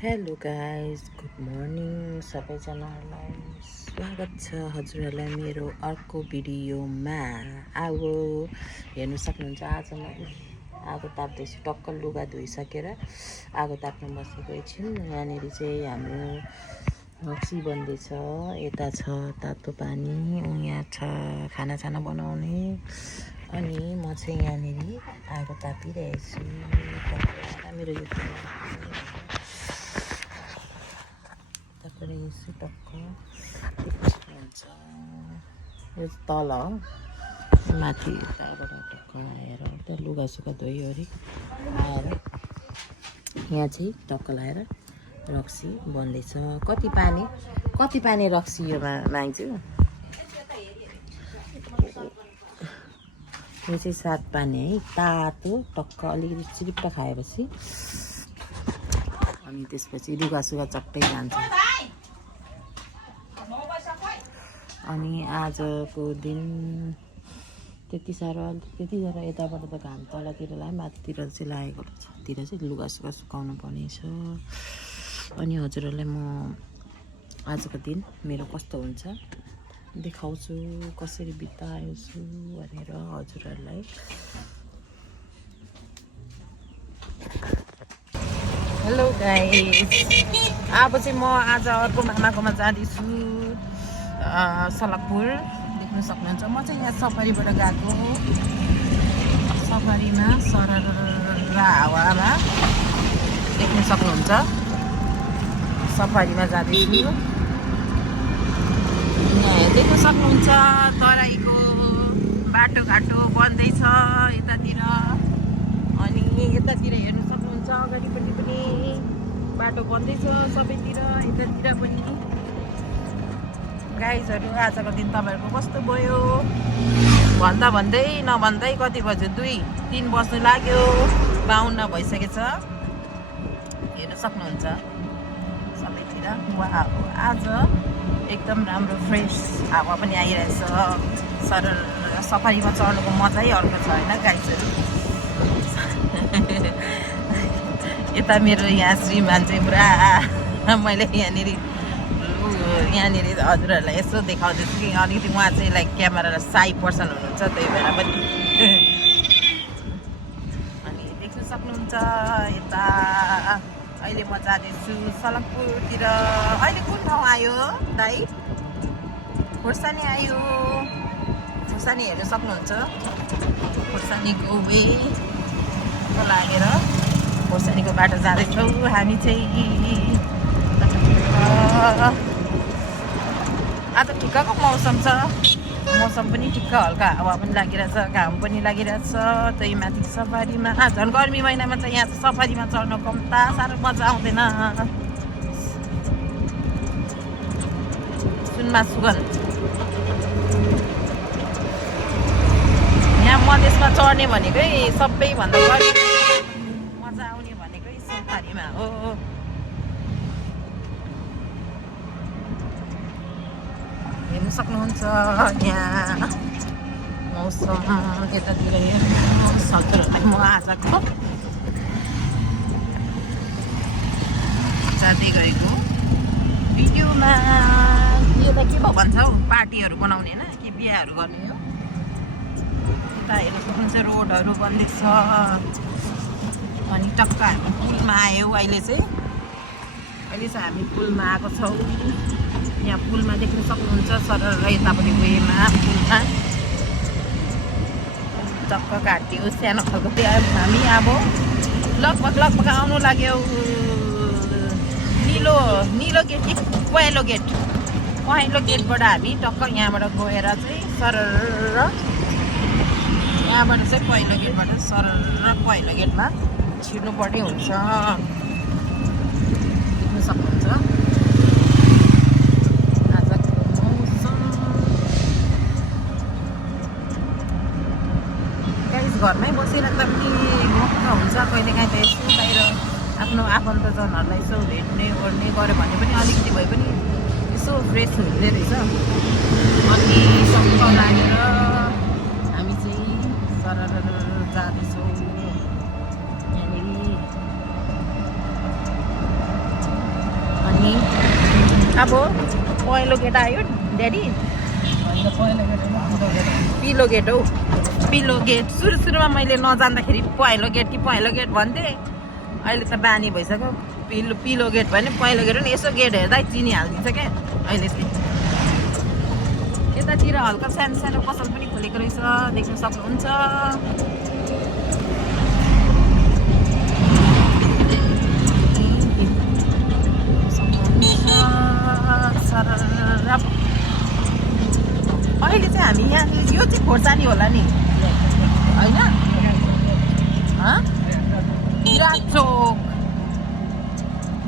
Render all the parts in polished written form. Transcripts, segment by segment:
Hello guys good morning सबैजनालाई स्वागत छ हजुरहरूलाई मेरो अर्को भिडियोमा। अब हेर्नु सक्नुहुन्छ आज म आगो ताप्दैछु। टक्क लुगा धोइसकेर आगो ताप्न बसेको एकछिन। यहाँनिर चाहिँ हाम्रो रक्सी बन्दैछ। यता छ तातो पानी, यहाँ छ खानासाना बनाउने, अनि म चाहिँ यहाँनिर आगो तापिरहेछु। मेरो यो यसो टक्क हुन्छ। यो तल हो, माथि यताबाट टक्क आएर त्यहाँ लुगासुगा धोइवरी आएर यहाँ चाहिँ टक्क लाएर रक्सी बन्दैछ। कति पानी रक्सी यो माग्छु। यो चाहिँ 7 पानी है, तातो टक्क अलिकति चिरिप्प खाएपछि अनि त्यसपछि लुगासुगा चट्टै जान्छ। अनि आजको दिन त्यति साह्रो यताबाट त घाम तलतिर लाग्यो, माथितिर चाहिँ लागेको छतिर चाहिँ लुगासुगा सुकाउनु पर्ने छ। अनि हजुरहरूलाई म आजको दिन मेरो कस्तो हुन्छ देखाउँछु, कसरी बिताएछु भनेर हजुरहरूलाई। हेलो गाइस, अब चाहिँ म आज अर्को मामाकोमा जाँदैछु, सलकपुर। देख्न सक्नुहुन्छ म चाहिँ यहाँ सफारीबाट गएको। सफारीमा सरर हावामा देख्न सक्नुहुन्छ, सफारीमा जाँदैछु। यहाँ देख्न सक्नुहुन्छ तराईको बाटोघाटो बन्दैछ यतातिर। अनि यतातिर हेर्नु सक्नुहुन्छ अगाडिपट्टि पनि बाटो बन्दैछ सबैतिर, यतातिर पनि। गाइजहरू आजको दिन तपाईँहरूको कस्तो गयो भन्दै नभन्दै कति बज्यो, 2-3 बज्नु लाग्यो, 52 भइसकेछ। हेर्न सक्नुहुन्छ सबैतिर। आज एकदम राम्रो फ्रेस हावा पनि आइरहेछ। सरर सफारीमा चढ्नुको मजै अर्को छ होइन गाइजहरू। यता मेरो यहाँ श्रीमान चाहिँ पुरा मैले यहाँनिर हजुरहरूलाई यसो देखाउँदैछु कि अलिकति उहाँ चाहिँ लाइक क्यामेरालाई साई पर्सन हुनुहुन्छ, त्यही भएर पनि। अनि देख्न सक्नुहुन्छ यता अहिले म जाँदैछु सलकपुरतिर। अहिले कुन ठाउँ आयो दाइ? खोर्सानी आयो। खोर्सानी हेर्न सक्नुहुन्छ, खोर्सानीको वे लागेर खोर्सानीको बाटो जाँदैछौँ हामी चाहिँ। आज ठिक्कको मौसम छ, मौसम पनि ठिक्क, हल्का हावा पनि लागिरहेछ, घाम पनि लागिरहेछ। त्यही माथि सफारीमा झन् गर्मी महिनामा चाहिँ यहाँ सफारीमा चढ्नु कम्ता साह्रो मजा आउँदैन। सुनमा सुगन्ध यहाँ मधेसमा चढ्ने भनेकै सबैभन्दा मजा आउने भनेकै सफारीमा हो। हेर्नु सक्नुहुन्छ यहाँ मौसम यतातिर हजुरहरूलाई म आजको जाँदै गरेको भिडियोमा। यो त के भयो भन्छ हौ, पार्टीहरू बनाउने होइन कि बिहाहरू गर्ने हो। यता हेर्नु सक्नुहुन्छ रोडहरू बन्दैछ। अनि टक्क हामी पुलमा आयौँ। अहिले चाहिँ हामी पुलमा आएको छौँ। यहाँ पुलमा देख्न सक्नुहुन्छ सरर यतापट्टि वेमा पुलमा टक्क घाटियो सानो खालको त्यो हामी अब लगभग आउनु लाग्यो निलो गेट कि पहेँलो गेटबाट हामी टक्क यहाँबाट गएर चाहिँ सरर यहाँबाट चाहिँ पहेँलो गेटबाट सरर पहेँलो गेटमा छिर्नु पर्ने हुन्छ। देख्न सक्नुहुन्छ घरमै बसेर त पनि मक्क हुन्छ। कहिलेकाहीँ त यसो बाहिर आफ्नो आफन्तजनहरूलाई यसो भेट्ने ओर्ने गऱ्यो भने पनि अलिकति भए पनि यसो फ्रेस हुँदै रहेछ। अनि टक्क लागेर हामी चाहिँ सरर जाँदैछौँ यहाँनिर। अब पहेँलो गेट आयो ड्याडी पिलो गेट हौ पिलो गेट सुरुमा मैले नजान्दाखेरि पहेँलो गेट भन्थेँ अहिले त बानी भइसक्यो पिलो गेट भने पहेँलो गेट पनि यसो गेट हेर्दा चिनिहालिदिन्छ क्या अहिले चाहिँ यतातिर हल्का सानो सानो पसल पनि खोलेको रहेछ देख्न सक्नुहुन्छ अहिले चाहिँ हामी यहाँ यो चाहिँ खोर्सानी होला नि होइन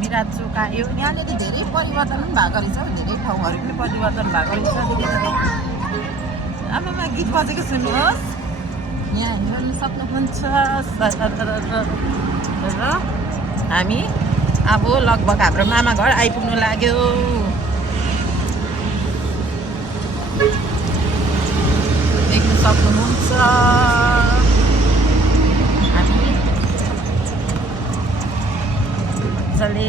विराट चोक आयो यहाँनिर धेरै परिवर्तन पनि भएको रहेछ धेरै ठाउँहरू पनि परिवर्तन भएको रहेछ आमामा गीत बजेको सुन्नुहोस् यहाँ हेर्न सक्नुहुन्छ र हामी अब लगभग हाम्रो मामा घर आइपुग्नु लाग्यो देख्न सक्नुहुन्छ हामी मजाले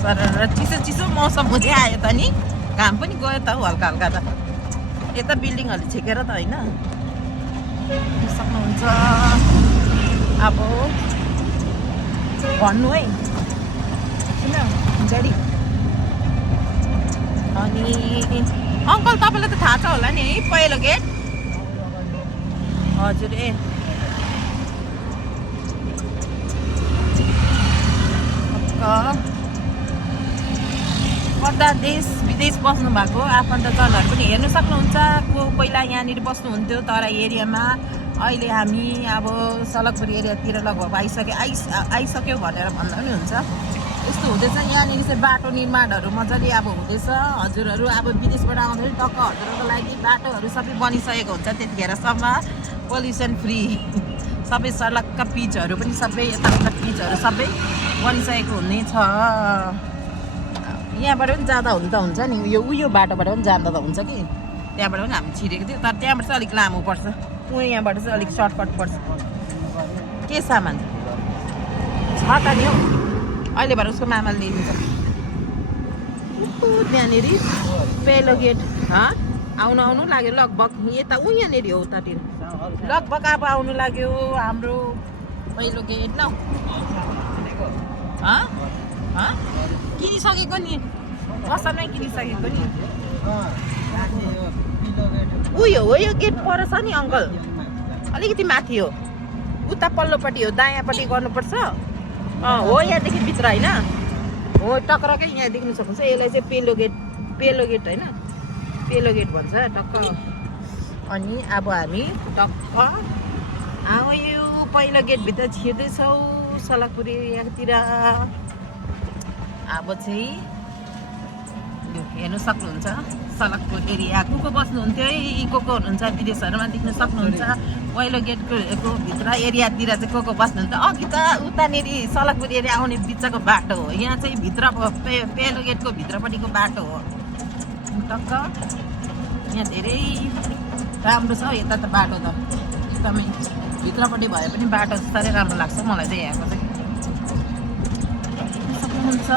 सरर चिसो मौसम हुँदै आयो त नि घाम पनि गयो त हौ हल्का हल्का त यता बिल्डिङहरू छेकेर त होइन सक्नुहुन्छ अब भन्नु है किन ड्याडी अनि अङ्कल तपाईँलाई त थाहा छ होला नि है पहिलो गेट हजुर कता देश विदेश बस्नु भएको आफन्तजनहरू पनि हेर्नु सक्नुहुन्छ को पहिला यहाँनिर बस्नुहुन्थ्यो तर एरियामा अहिले हामी अब सलकपुर एरियातिर लगभग आइसक्यो भनेर भन्दा पनि हुन्छ यस्तो हुँदैछ यहाँनिर चाहिँ बाटो निर्माणहरू मजाले अब हुँदैछ हजुरहरू अब विदेशबाट आउँदाखेरि टक्क हजुरहरूको लागि बाटोहरू सबै बनिसकेको हुन्छ त्यतिखेरसम्म पोल्युसन फ्री सबै सडकका पिचहरू पनि सबै यताउता पिचहरू सबै बनिसकेको हुनेछ यहाँबाट पनि जाँदा हुन त हुन्छ नि उयो बाटोबाट पनि जाँदा त हुन्छ कि त्यहाँबाट पनि हामी छिरेको थियो तर त्यहाँबाट चाहिँ अलिक लामो पर्छ यहाँबाट चाहिँ अलिक सर्टकट पर्छ के सामान छ त नि हौ अहिले भएर उसको मामाले लिनुहुन्छ त्यहाँनिर पेलो गेट आउनु लाग्यो लगभग यता यहाँनिर हो उतातिर लगभग अब आउनु लाग्यो हाम्रो पहिलो गेट न किनिसकेको नि पसलमै किनिसकेको नि उयो हो यो गेट पर छ नि अङ्कल अलिकति माथि हो उता पल्लोपट्टि हो दायाँपट्टि गर्नुपर्छ हो यहाँदेखि भित्र होइन हो टक्रकै यहाँ देख्नु सक्नुहुन्छ यसलाई चाहिँ पेलो गेट होइन पेलो गेट भन्छ टक्क अनि अब हामी टक्क आयो पहिलो गेटभित्र छिर्दैछौँ सलकपुर एरियातिर अब चाहिँ हेर्नु सक्नुहुन्छ सलकपुर एरिया को बस्नुहुन्थ्यो है को हुनुहुन्छ विदेशहरूमा देख्न सक्नुहुन्छ पहिलो गेटको भित्र एरियातिर चाहिँ को बस्नुहुन्छ अघि त उतानिर सलकपुर एरिया आउने बिचको बाटो हो यहाँ चाहिँ भित्र पेलो गेटको भित्रपट्टिको बाटो हो टक्क यहाँ धेरै राम्रो छ यता त बाटो त एकदमै भित्रपट्टि भए पनि बाटो साह्रै राम्रो लाग्छ मलाई चाहिँ यहाँको चाहिँ सक्नुहुन्छ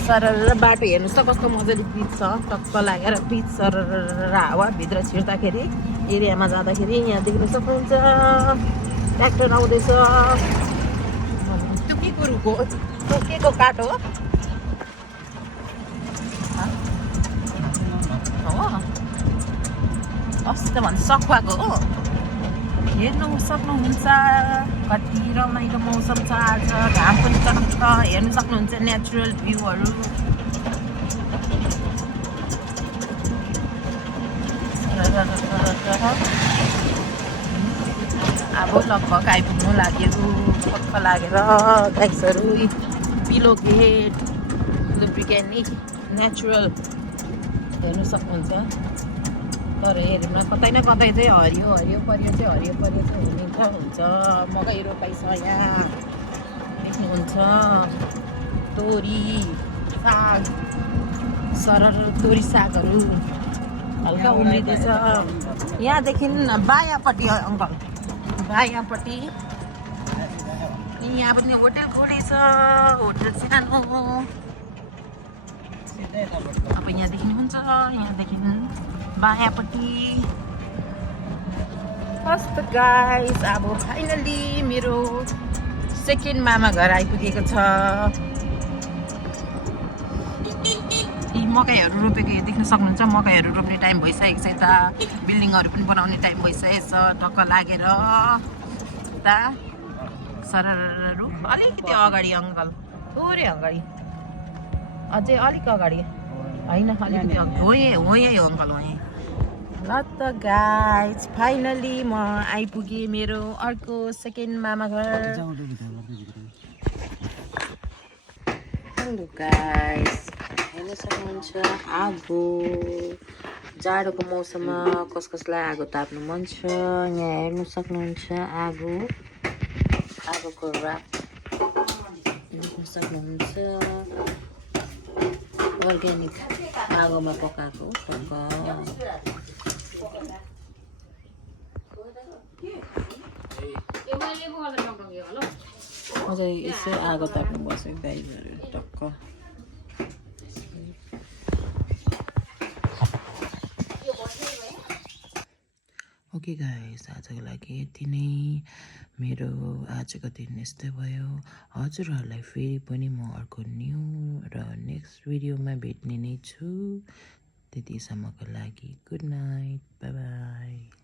सरर बाटो हेर्नुहोस् त कस्तो मजाले पिच छ टक्क लागेर पिच सरर हावा भित्र छिर्दाखेरि एरियामा जाँदाखेरि यहाँ देख्न सक्नुहुन्छ ट्र्याक्टर आउँदैछ त्यो के कुरोको के को काठो हो अस्ति त भन्छ सखुवाको हो हेर्नु सक्नुहुन्छ कति रमाइलो मौसम छ आज घाम पनि चटक्क हेर्नु सक्नुहुन्छ नेचुरल भ्यूहरू अब लगभग आइपुग्नु लाग्यो पक्क लागेर गाइसहरू पिलो गेट लुब्रिकेन्ट नेचुरल हेर्नु सक्नुहुन्छ तर हेर्नुमा कतै न कतै चाहिँ हरियो परियो चाहिँ हुन्छ मकै रोपाइ छ यहाँ देख्नुहुन्छ तोरी साग सरर तोरी सागहरू हल्का उम्रिँदैछ यहाँदेखि बायाँपट्टि अङ्कल बायाँपट्टि यहाँ पनि होटल खोलेछ होटल सानो अब यहाँ देख्नुहुन्छ यहाँदेखि बायाँपट्टि फर्स्ट गाइस अब फाइनली मेरो सेकेन्ड मामा घर आइपुगेको छ मकैहरू रोपेको यो देख्न सक्नुहुन्छ मकैहरू रोप्ने टाइम भइसकेको छ यता बिल्डिङहरू पनि बनाउने टाइम भइसकेको छ टक्क लागेर यता सररहरू अलिकति अगाडि अङ्कल थोरै अगाडि अझै अलिक अगाडि होइन अलिकति हो यही हो अङ्कल हो यहीँ ल त गाइस फाइनली म आइपुगेँ मेरो अर्को सेकेन्ड मामा घर हेलो गाइस हेर्न सक्नुहुन्छ आगो जाडोको मौसममा कसलाई आगो ताप्नु मन छ यहाँ हेर्न सक्नुहुन्छ आगोको राप देख्न सक्नुहुन्छ अर्ग्यानिक आगोमा पकाएको अझै यसो आगो ताप्नु बस्यो गाईहरू टक्क ओके गाइस आजको लागि यति नै मेरो आजको दिन यस्तै भयो हजुरहरूलाई फेरि पनि म अर्को न्यू र नेक्स्ट भिडियोमा भेट्ने नै छु त्यतिसम्मको लागि गुड नाइट बाई बाई